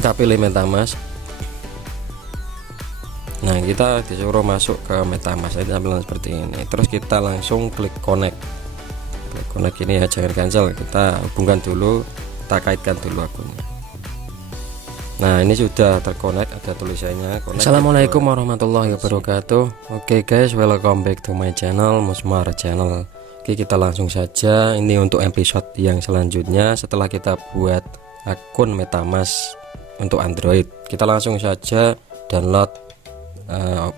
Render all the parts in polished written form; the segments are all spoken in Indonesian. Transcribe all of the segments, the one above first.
kita pilih MetaMask. Nah, kita disuruh masuk ke MetaMask, ini tampilan seperti ini. Terus kita langsung klik connect. Klik connect ini ya, jangan cancel, kita hubungkan dulu, kita kaitkan dulu akunnya. Nah, ini sudah terkonek, ada tulisannya connect. Assalamualaikum warahmatullahi wabarakatuh. Oke guys, welcome back to my channel, Musmar Channel. Oke, kita langsung saja, ini untuk episode yang selanjutnya. Setelah kita buat akun MetaMask untuk Android, kita langsung saja download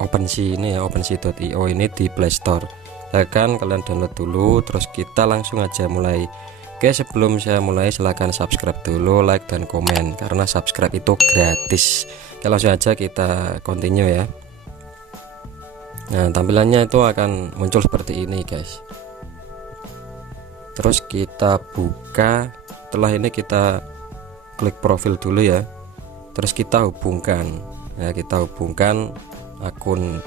OpenSea ini ya, OpenSea.io ini di Play Store. Silahkan kalian download dulu, terus kita langsung aja mulai. Oke, sebelum saya mulai silahkan subscribe dulu, like dan komen, karena subscribe itu gratis. Oke, langsung aja kita continue ya. Nah, tampilannya itu akan muncul seperti ini guys. Terus kita buka, setelah ini kita klik profil dulu ya. Terus kita hubungkan ya, kita hubungkan akun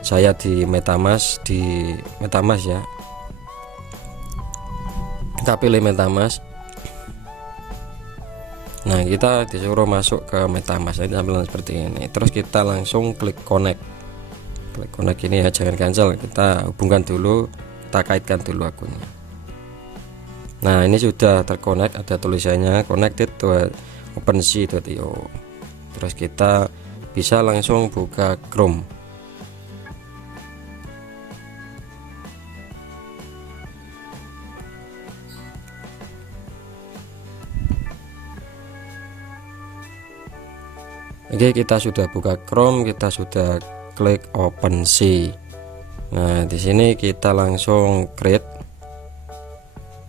saya di MetaMask, ya. Kita pilih MetaMask. Nah, kita disuruh masuk ke MetaMask, ini tampilan seperti ini. Terus kita langsung klik connect. Klik connect ini ya, jangan cancel, kita hubungkan dulu, kita kaitkan dulu akunnya. Nah, ini sudah terkonek, ada tulisannya connected to OpenSea.io. Terus kita bisa langsung buka Chrome. Oke, kita sudah buka Chrome, kita sudah klik OpenSea. Nah, di sini kita langsung create.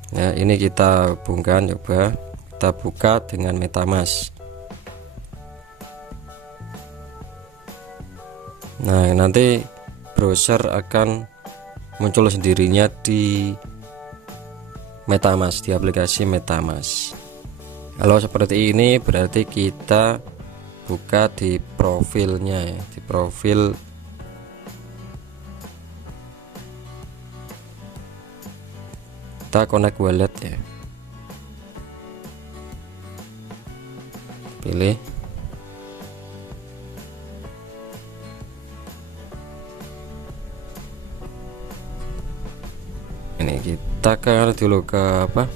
Ya, ini kita hubungkan, coba kita buka dengan MetaMask. Nah, nanti browser akan muncul sendirinya di MetaMask, di aplikasi MetaMask. Kalau seperti ini berarti kita buka di profilnya ya, di profil kita connect wallet ya, pilih. Ini kita ke dulu ke apa,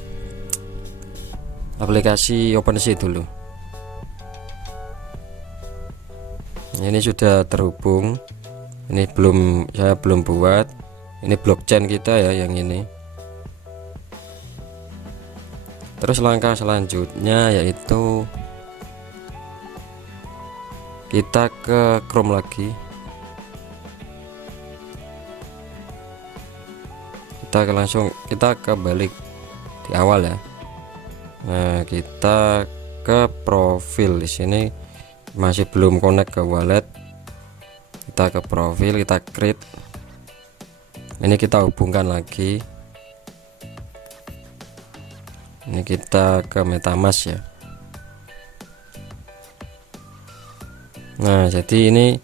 aplikasi OpenSea dulu. Ini sudah terhubung, ini saya belum buat, ini blockchain kita ya yang ini. Terus langkah selanjutnya yaitu kita ke Chrome lagi, kita ke balik di awal ya. Nah, kita ke profil, di sini masih belum connect ke wallet, kita ke profil, kita create, ini kita hubungkan lagi, ini kita ke MetaMask ya. Nah, jadi ini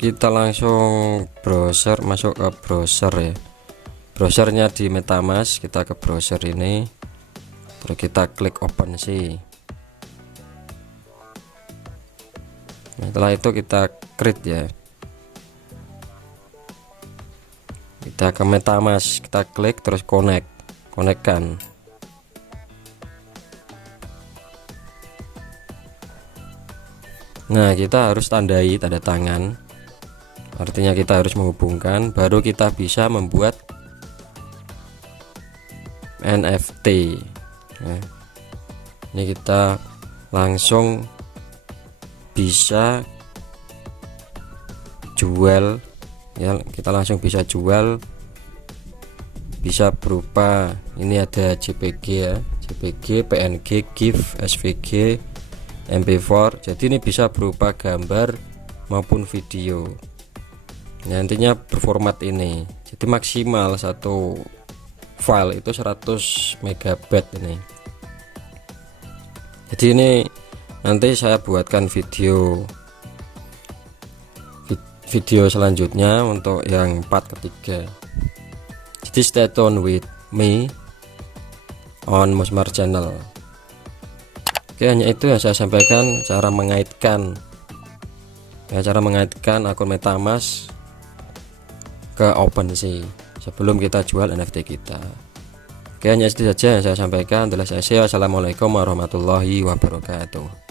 kita langsung browser, masuk ke browser ya, browsernya di MetaMask, kita ke browser ini, terus kita klik OpenSea. Nah, setelah itu kita create ya, kita ke MetaMask, kita klik terus konekkan. Nah, kita harus tandai tanda tangan, artinya kita harus menghubungkan, baru kita bisa membuat NFT. Nah, ini kita langsung bisa jual ya, kita langsung bisa jual, bisa berupa ini ada JPG ya, JPG, PNG, GIF, SVG, MP4. Jadi ini bisa berupa gambar maupun video. Nantinya berformat ini. Jadi maksimal satu file itu 100 MB ini. Jadi ini nanti saya buatkan video selanjutnya untuk yang part ketiga. Jadi stay tune with me on Musmar Channel. Oke, hanya itu yang saya sampaikan, cara mengaitkan akun MetaMask ke OpenSea sebelum kita jual NFT kita. Oke, hanya itu saja yang saya sampaikan. Assalamualaikum warahmatullahi wabarakatuh.